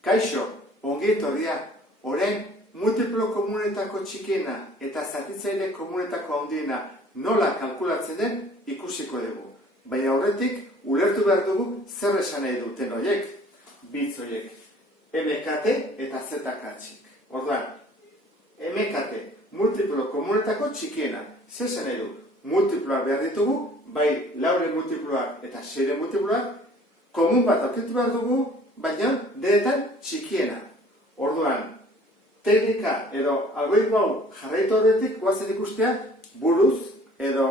Kaixo, ongi etorria, orain multiplo komunetako txikiena eta zatitzaile komunetako handiena nola kalkulatzen den ikusiko dugu. Baina horretik, ulertu behar dugu zer esan nahi duten horiek, bitz horiek, MKT eta ZK txik. Orduan, MKT, multiplo komunetako txikiena, zer esan nahi du? Multiploak behar ditugu, bai laure multiploak eta seire multiploak, komun bat aurkitu behar dugu, baina denetan txikiena. Orduan, teknika edo algoritmo hau jarraitu horretik goazen ikustea buruz edo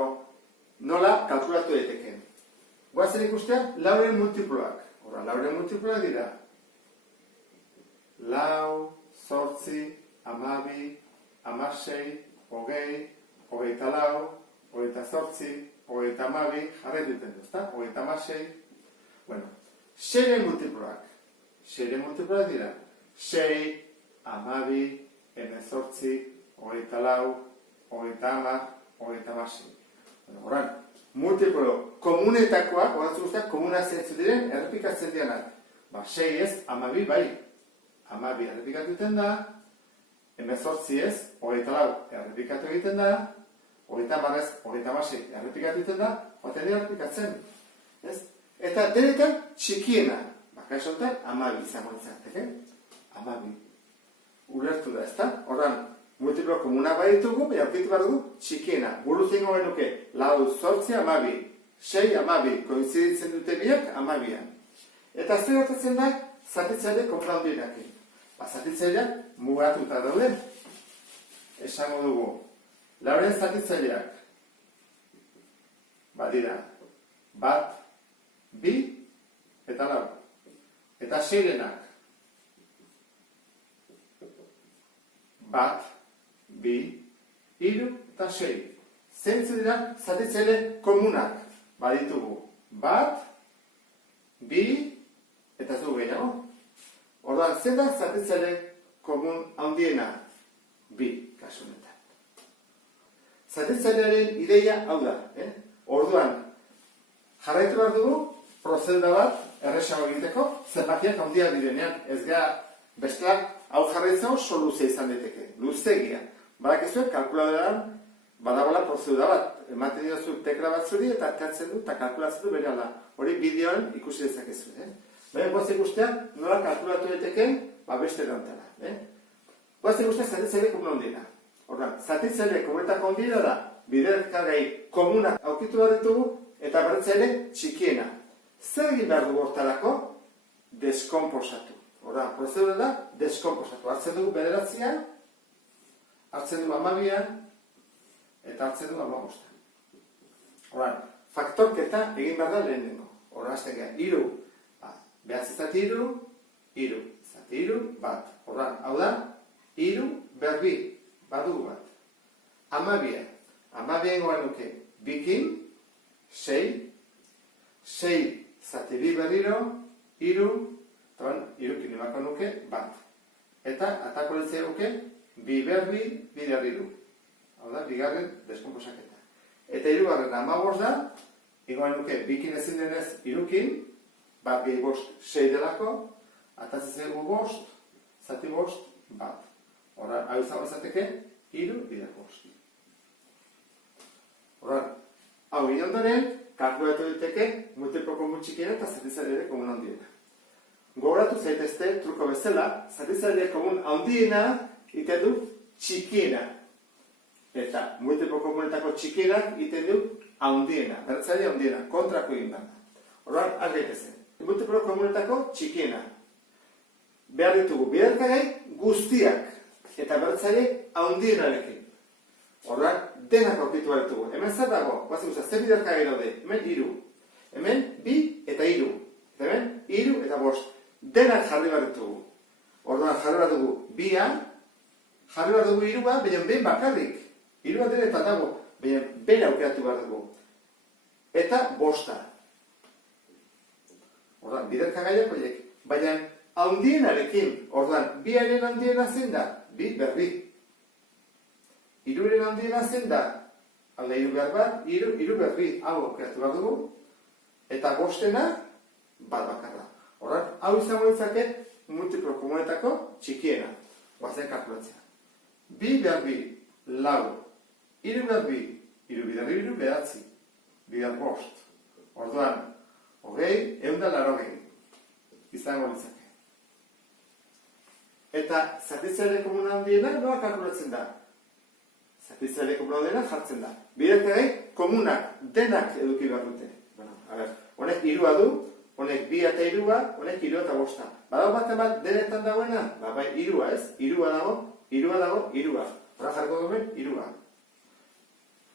nola kalkulatu daiteken. Goazen ikustea lauren multiploak. Orduan, lauren multiploak dira. Lau, zortzi, amabi, amasei, hogei, hogeita lau, hogeita zortzi, hogeita amabi, jarraitu duten du, ezta? Hogeita amasei. Bueno, seire multiploak. Seire multiploak dira. 6, amabi, hemezortzi, hogeita lau, hogeita hamar, hogeita hamasei. Horan, multiplo komunetakoak, horatzen guztiak, komuna zentzu diren, errepikatzen dianak. 6 ez, amabi bai. Amabi errepikatu egiten da, hemezortzi ez, hogeita lau errepikatu egiten da, hogeita hamar ez, hogeita hamasei errepikatu egiten da, joaten dira errepikatzen. Eta denetan txikiena, kaixo honetan, amabi izango litzateke. Amabi. Ulertu da, ezta? Horran, multiplo komuna baditugu, baina aurkitu behar dugu txikiena. Buruz egingo genuke, lau, zortzi, amabi. 6, amabi. Koinziditzen dute biak, amabian. Eta zer gertatzen da, zatitzaile kontraundienak. Zatitzaileak mugatuta daude. Esango dugu. Lauren zatitzaileak. Badira. Bat, bi, eta lau. Eta seirenak. Bat, bi, hiru eta sei. Zeintzu dira zatitzaile komunak. Baditugu. Bat, bi, eta ez dugu gehiago. Orduan, zer da zatitzaile komun handiena? Bi, kasu honetan. Zatitzailearen ideia hau da. Orduan, jarraitu behar dugu, prozedura bat, erresago egiteko, zenbakiak handiak direnean, ez gara besteak hau jarraitzea oso luzea izan daiteke, luzegia. Badakizuek, kalkuladoran badagoela prozedura bat, ematen diozu tekla bat zuri eta ateratzen du eta kalkulatzen du berehala. Hori bideoan ikusi dezakezu. Baina goaz ikustea nola kalkulatu daiteken, beste erantara. Goaz ikustea zatitzaile komun handiena. Orduan, zatitzaile komunetako handiena da, biderkagai komunak aurkitu behar ditugu eta berretzaile txikiena. Zer egin behar dugu hortarako? Deskomposatu. Orduan, prozedura da, deskomposatu. Hartzen dugu bederatzian, hartzen dugu amabian, eta hartzen dugu amabostan. Orduan, faktorketa egin behar da lehenengo. Orduan, azten gara, iru. Behatzi zati iru, iru. Zati iru, bat. Orduan, hau da, iru, berbi. Badugu bat. Amabia. Amabien goa nuke, bikin, 6, 6 zati bi berriro, iru, eta irukin imako nuke, bat. Eta atako litzea nuke, bi berbi, bi derriru. Hau da, bigarren deskomposaketa. Eta irugarren amabost da, ingoan nuke, bikin ezin denez irukin, bat gehi bost 6 delako, atatzezegu bost, zati bost, bat. Horra, hau izango izateke, iru, bider bost. Horra, hau inondoren, kalkulatu diteke multiplo komun txikiena eta zatitzaile komun handiena. Gogoratu zaitezte, truko bezala, zatitzaile komun handiena iten du txikiena. Eta multiplo komunetako txikienak iten du handiena, bertzaile handiena, kontrako egin da. Horran, gaitezen. Multiplo komunetako txikiena. Behar ditugu, biderkagai guztiak eta bertzaile handienarekin. Horran, denak aurkitu behar ditugu. Hemen zer dago? Guazen guztia, zer biderkagai daude? Hemen iru. Hemen bi eta iru. Eta hemen iru eta bost. Denak jarri behar ditugu. Orduan, jarri behar dugu bia, jarri behar dugu irua, baina ben bakarrik. Irua denetan dago, baina ben aukeratu behar dugu. Eta bosta. Orduan, biderkagaiak horiek. Baina handienarekin, orduan, biaren handiena zein da? Bi berbi. Iruren handiena zen da, alde iru behar bat, iru berbi, hau aukeratu behar dugu, eta bostena, bat bakarra. Horren, hau izango ditzake, multiplo komunetako txikiena. Guazen kalkulatzea. 2 behar 2, lau. 3 behar 2, 3 bider 2, behatzi. Bider 5. Orduan, 20, 180. Izango litzake. Eta zatitzaile komuna handiena nola kalkulatzen da? Zatitzaile komuna handiena jartzen da. Bidetegei komunak denak eduki behar dute. Honek 3 du, honek 2 eta 3, honek 3 eta 5. Badau bat denetan dagoena? Bai, 3 ez? 3 dago, 3. Hora jarko duen 3.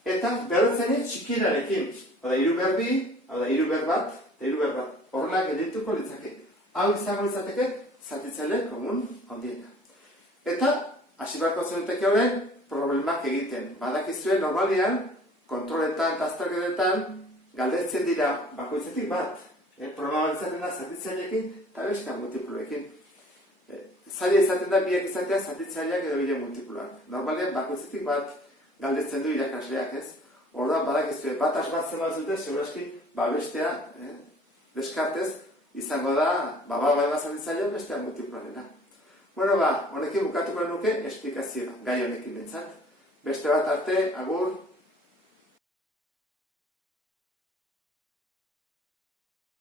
Eta berotzen txikirarekin. Hau da 3 behar 2, hau da 3 behar 1, eta 3 behar 1. Horrela geldituko litzake. Hau izango litzateke zatitzaile komun handiena. Eta, hasi beharko zenuteke horren, problemak egiten. Badakizuen normalian, kontroletan eta azterketetan, galdetzen dira bakoitzetik bat. Programa izaten da zatitzaileekin eta beste multiploekin. Zaila izaten da biak izatea zatitzaileak edo bide multiploak. Normalean bakoitzetik bat galdetzen du irakasleak, ez? Orduan badakizue bat asmatzen bazute, segurazki bestea deskartez izango da bat zatitzailea bestea multiploarena. Honekin bukatuko nuke esplikazioa gai honekin bentsat. Beste bat arte, agur.